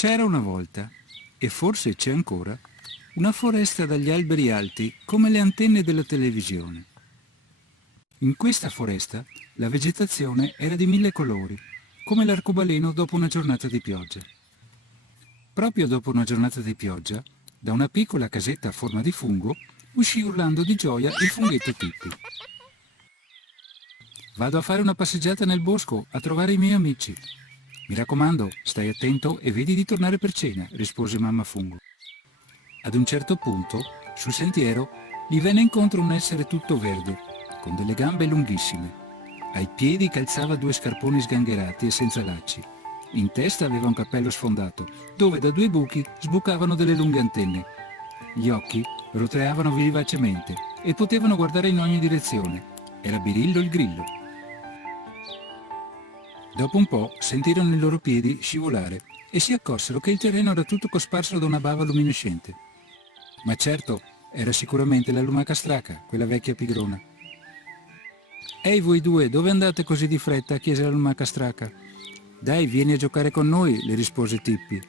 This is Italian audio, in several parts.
C'era una volta, e forse c'è ancora, una foresta dagli alberi alti come le antenne della televisione. In questa foresta la vegetazione era di 1000 colori, come l'arcobaleno dopo una giornata di pioggia. Proprio dopo una giornata di pioggia, da una piccola casetta a forma di fungo, uscì urlando di gioia il funghetto Tippi. «Vado a fare una passeggiata nel bosco a trovare i miei amici. Mi raccomando, stai attento e vedi di tornare per cena», rispose mamma fungo. Ad un certo punto, sul sentiero, gli venne incontro un essere tutto verde, con delle gambe lunghissime. Ai piedi calzava 2 scarponi sgangherati e senza lacci. In testa aveva un cappello sfondato, dove da 2 buchi sbucavano delle lunghe antenne. Gli occhi roteavano vivacemente e potevano guardare in ogni direzione. Era Birillo il grillo. Dopo un po' sentirono i loro piedi scivolare e si accorsero che il terreno era tutto cosparso da una bava luminescente. Ma certo, era sicuramente la lumaca straca, quella vecchia pigrona. «Ehi voi due, dove andate così di fretta?» chiese la lumaca straca. «Dai, vieni a giocare con noi», le rispose Tippi.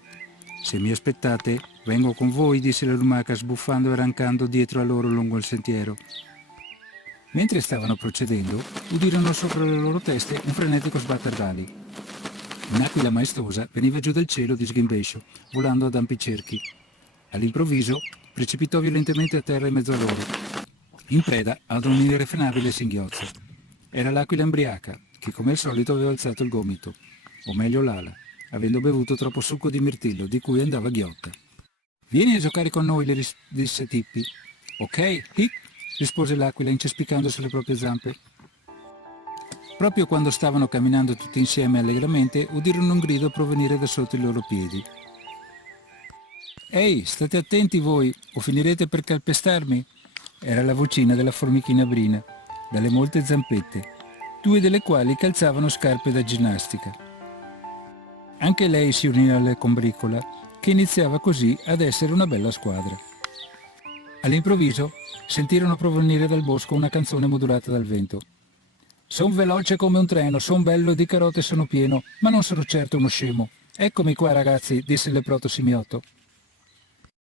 «Se mi aspettate, vengo con voi», disse la lumaca sbuffando e rancando dietro a loro lungo il sentiero. Mentre stavano procedendo, udirono sopra le loro teste un frenetico sbatter d'ali. Un'aquila maestosa veniva giù dal cielo di sghimbescio, volando ad ampi cerchi. All'improvviso precipitò violentemente a terra in mezzo a loro, in preda ad un irrefrenabile singhiozzo. Era l'aquila embriaca, che come al solito aveva alzato il gomito, o meglio l'ala, avendo bevuto troppo succo di mirtillo, di cui andava ghiotta. «Vieni a giocare con noi», le disse Tippi. «Ok, hic», rispose l'aquila incespicandosi le proprie zampe. Proprio quando stavano camminando tutti insieme allegramente, udirono un grido provenire da sotto i loro piedi. «Ehi, state attenti voi, o finirete per calpestarmi!» Era la vocina della formichina Brina, dalle molte zampette, 2 delle quali calzavano scarpe da ginnastica. Anche lei si unì alla combricola, che iniziava così ad essere una bella squadra. All'improvviso sentirono provenire dal bosco una canzone modulata dal vento. «Son veloce come un treno, son bello di carote sono pieno, ma non sono certo uno scemo. Eccomi qua ragazzi», disse il leproso simiotto.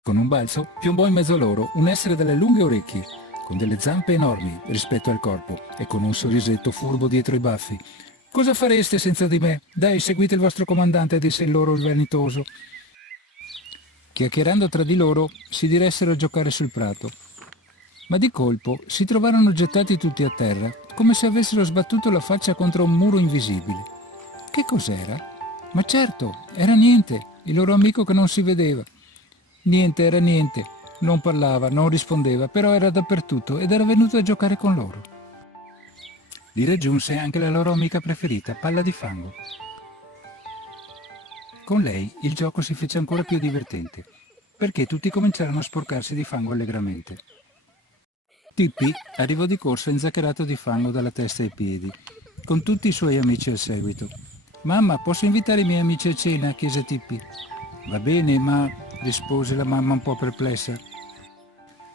Con un balzo piombò in mezzo a loro un essere dalle lunghe orecchie, con delle zampe enormi rispetto al corpo e con un sorrisetto furbo dietro i baffi. «Cosa fareste senza di me? Dai, seguite il vostro comandante», disse il loro vanitoso. Chiacchierando tra di loro, si diressero a giocare sul prato. Ma di colpo si trovarono gettati tutti a terra, come se avessero sbattuto la faccia contro un muro invisibile. Che cos'era? Ma certo, era niente, il loro amico che non si vedeva. Niente era niente, non parlava, non rispondeva, però era dappertutto ed era venuto a giocare con loro. Li raggiunse anche la loro amica preferita, Palla di Fango. Con lei il gioco si fece ancora più divertente, perché tutti cominciarono a sporcarsi di fango allegramente. Tippi arrivò di corsa inzaccherato di fango dalla testa ai piedi, con tutti i suoi amici al seguito. «Mamma, posso invitare i miei amici a cena?» chiese Tippi. «Va bene, ma...» rispose la mamma un po' perplessa.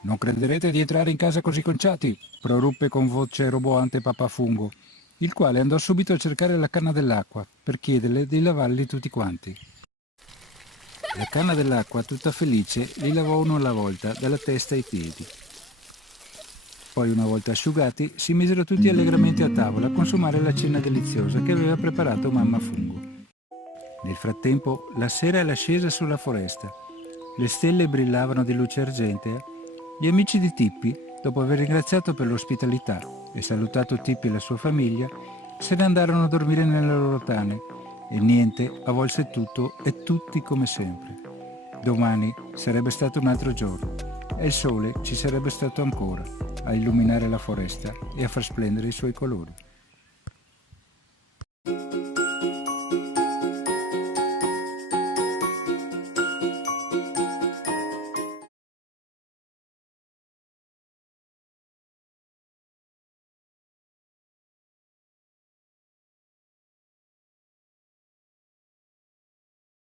«Non crederete di entrare in casa così conciati?» proruppe con voce roboante papà Fungo, il quale andò subito a cercare la canna dell'acqua per chiederle di lavarli tutti quanti. La canna dell'acqua, tutta felice, li lavò uno alla volta, dalla testa ai piedi. Poi, una volta asciugati, si misero tutti allegramente a tavola a consumare la cena deliziosa che aveva preparato mamma Fungo. Nel frattempo, la sera era scesa sulla foresta. Le stelle brillavano di luce argentea. Gli amici di Tippi, dopo aver ringraziato per l'ospitalità e salutato Tippi e la sua famiglia, se ne andarono a dormire nelle loro tane e niente avvolse tutto e tutti come sempre. Domani sarebbe stato un altro giorno e il sole ci sarebbe stato ancora a illuminare la foresta e a far splendere i suoi colori.